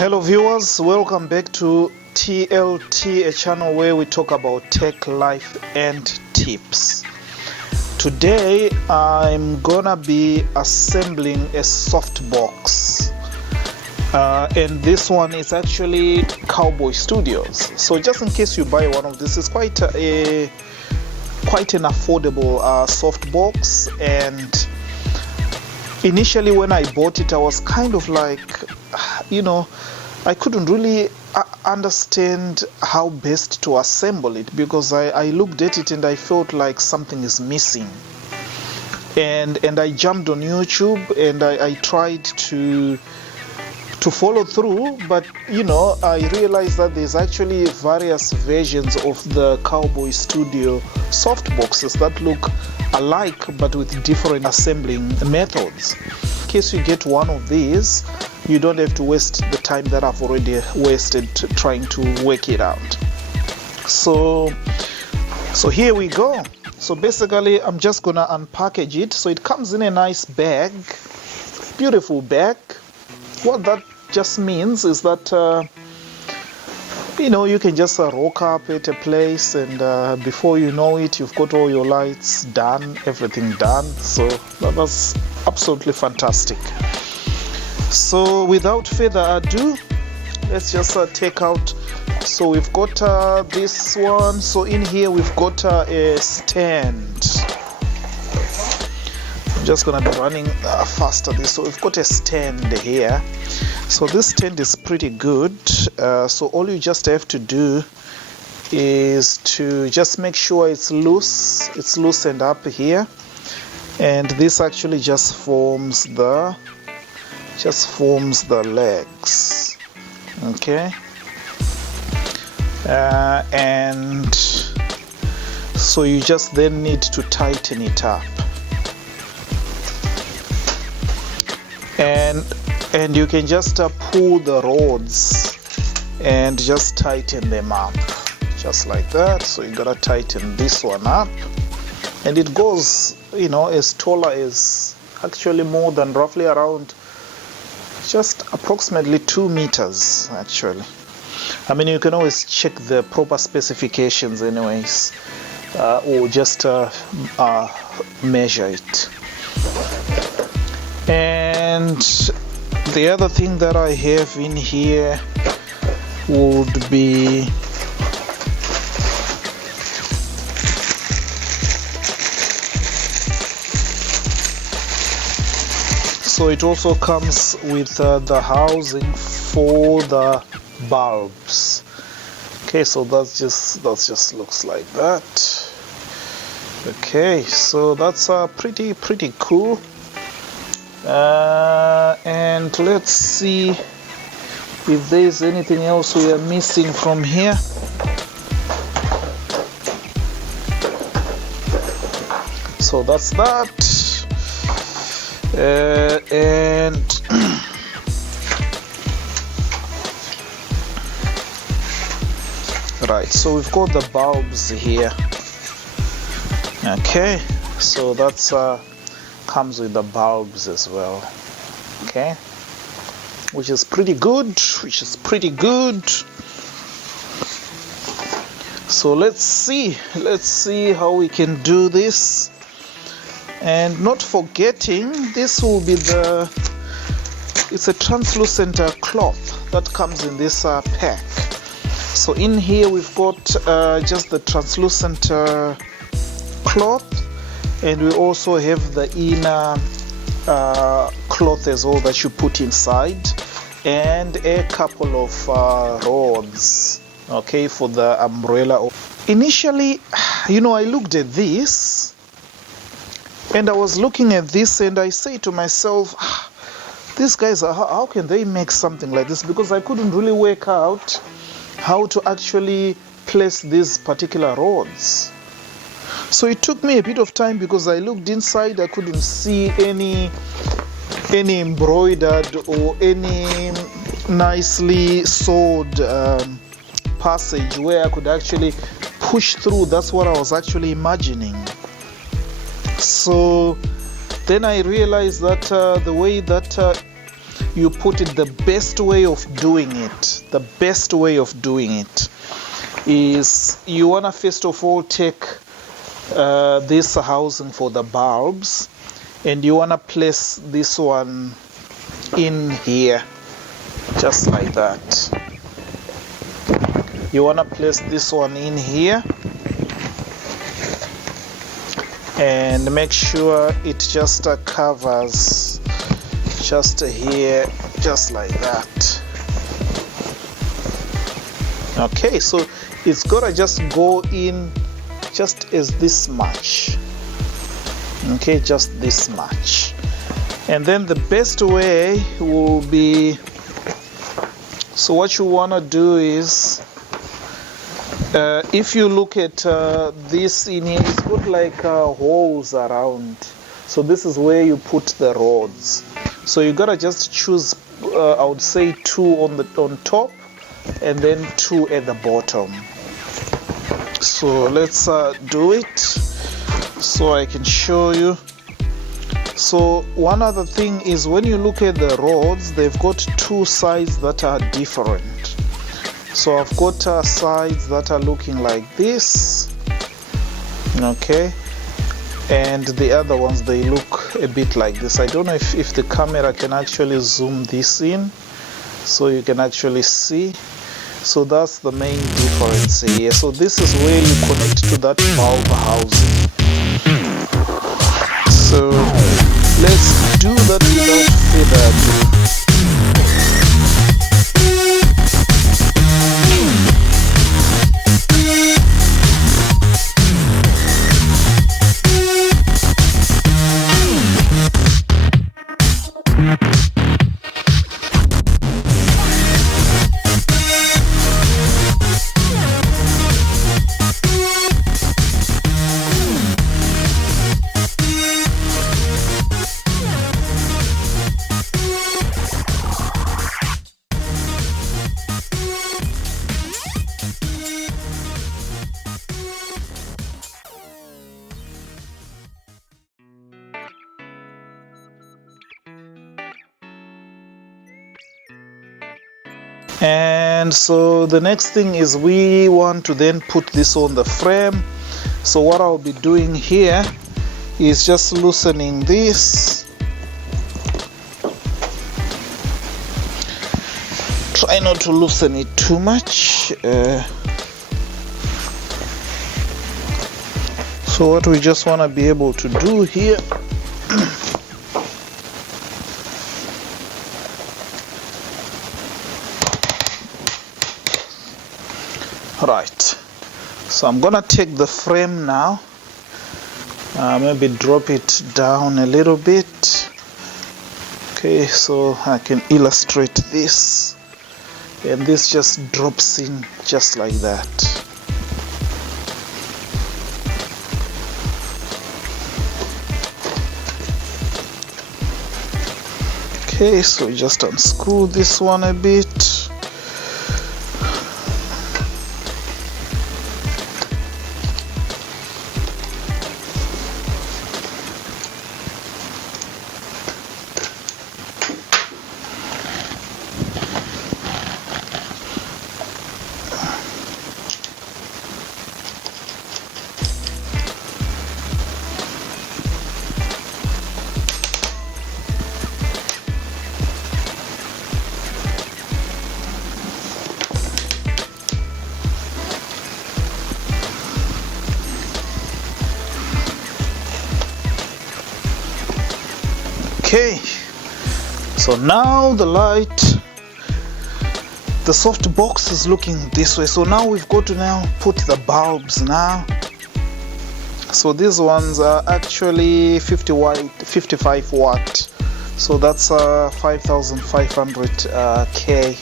Hello viewers, welcome back to TLT, a channel where we talk about tech, life and tips. Today I'm gonna be assembling a softbox, and this one is actually Cowboy Studios. So just in case you buy one of this, it's quite an affordable softbox. And initially when I bought it, I was kind of like, I couldn't really understand how best to assemble it, because I looked at it and I felt like something is missing. And I jumped on YouTube and I tried to follow through, but I realized that there's actually various versions of the Cowboy Studio softboxes that look alike but with different assembling methods. In case you get one of these, you don't have to waste the time that I've already wasted trying to work it out. So here we go. So basically I'm just gonna unpackage it. So it comes in a nice bag, beautiful bag. What that just means is that you can just rock up at a place, and before you know it, you've got all your lights done, everything done. So that's absolutely fantastic. So without further ado, let's just take out. So we've got this one. So in here we've got a stand. I'm just gonna be running faster this. So we've got a stand here. So this stand is pretty good. So all you just have to do is to just make sure it's loose. It's loosened up here, and this actually just forms the legs. Okay. And so you just then need to tighten it up, and you can just pull the rods and just tighten them up just like that. So you gotta tighten this one up, and it goes as taller as, actually more than, roughly around just approximately 2 meters actually. I mean, you can always check the proper specifications anyways, or just measure it. And the other thing that I have in here would be so it also comes with the housing for the bulbs. Okay, so that just looks like that. Okay, so that's pretty cool. And let's see if there's anything else we are missing from here. So that's that. And right, so we've got the bulbs here. Okay, so that's comes with the bulbs as well. Okay, which is pretty good. So let's see how we can do this. And not forgetting, this will be it's a translucent cloth that comes in this pack. So in here we've got just the translucent cloth, and we also have the inner cloth as well that you put inside, and a couple of rods, okay, for the umbrella. Initially, I looked at this, and I was looking at this, and I say to myself, these guys, how can they make something like this? Because I couldn't really work out how to actually place these particular rods. So it took me a bit of time, because I looked inside, I couldn't see any embroidered or any nicely sewed passage where I could actually push through. That's what I was actually imagining. So then I realized that the way that you put it, the best way of doing it, is you want to first of all take this housing for the bulbs, and you want to place this one in here, just like that. You want to place this one in here and make sure it just covers just here, just like that. Okay, so it's gotta just go in just as this much. Okay, just this much. And then the best way will be, so what you want to do is, if you look at this in here, it's got like holes around. So this is where you put the rods. So you gotta just choose, I would say 2 on top, and then 2 at the bottom. So let's do it so I can show you. So one other thing is, when you look at the rods, they've got 2 sides that are different. So I've got sides that are looking like this, okay, and the other ones, they look a bit like this. I don't know if the camera can actually zoom this in so you can actually see. So that's the main difference here. So this is where you connect to that bulb housing. So let's do that without further ado. And so the next thing is, we want to then put this on the frame. So what I'll be doing here is just loosening this. Try not to loosen it too much. So what we just want to be able to do here, right, so I'm gonna take the frame now, maybe drop it down a little bit, okay, so I can illustrate this, and this just drops in just like that. Okay, so just unscrew this one a bit. Okay, so now the soft box is looking this way. So now we've got to now put the bulbs now. So these ones are actually 55 watt. So that's 5500 K.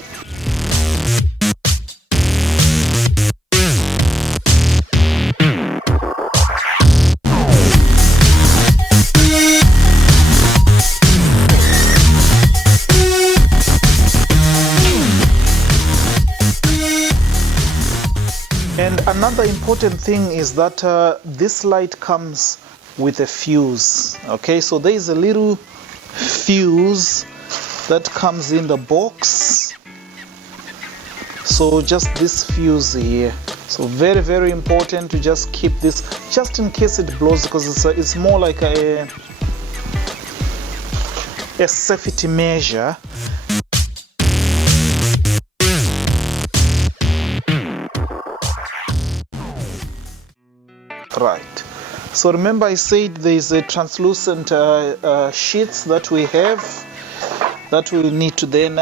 And another important thing is that this light comes with a fuse. Okay, so there is a little fuse that comes in the box. So just this fuse here, so very, very important to just keep this just in case it blows, because it's more like a safety measure. Right, so remember I said there's a translucent sheets that we have that we need to then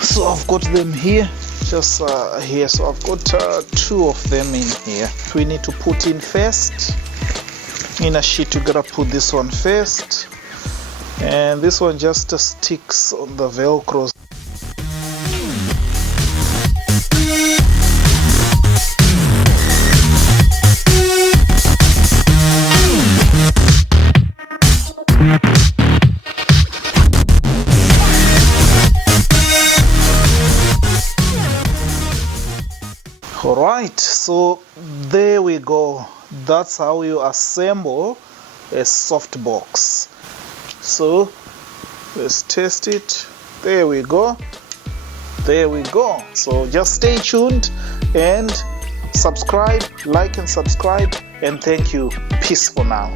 so I've got them here, just here. So I've got 2 of them in here. We need to put in first in a sheet. You gotta put this one first, and this one just sticks on the velcro. Alright, so there we go. That's how you assemble a soft box. So let's test it. There we go. There we go. So just stay tuned and subscribe, like and subscribe, and thank you. Peace for now.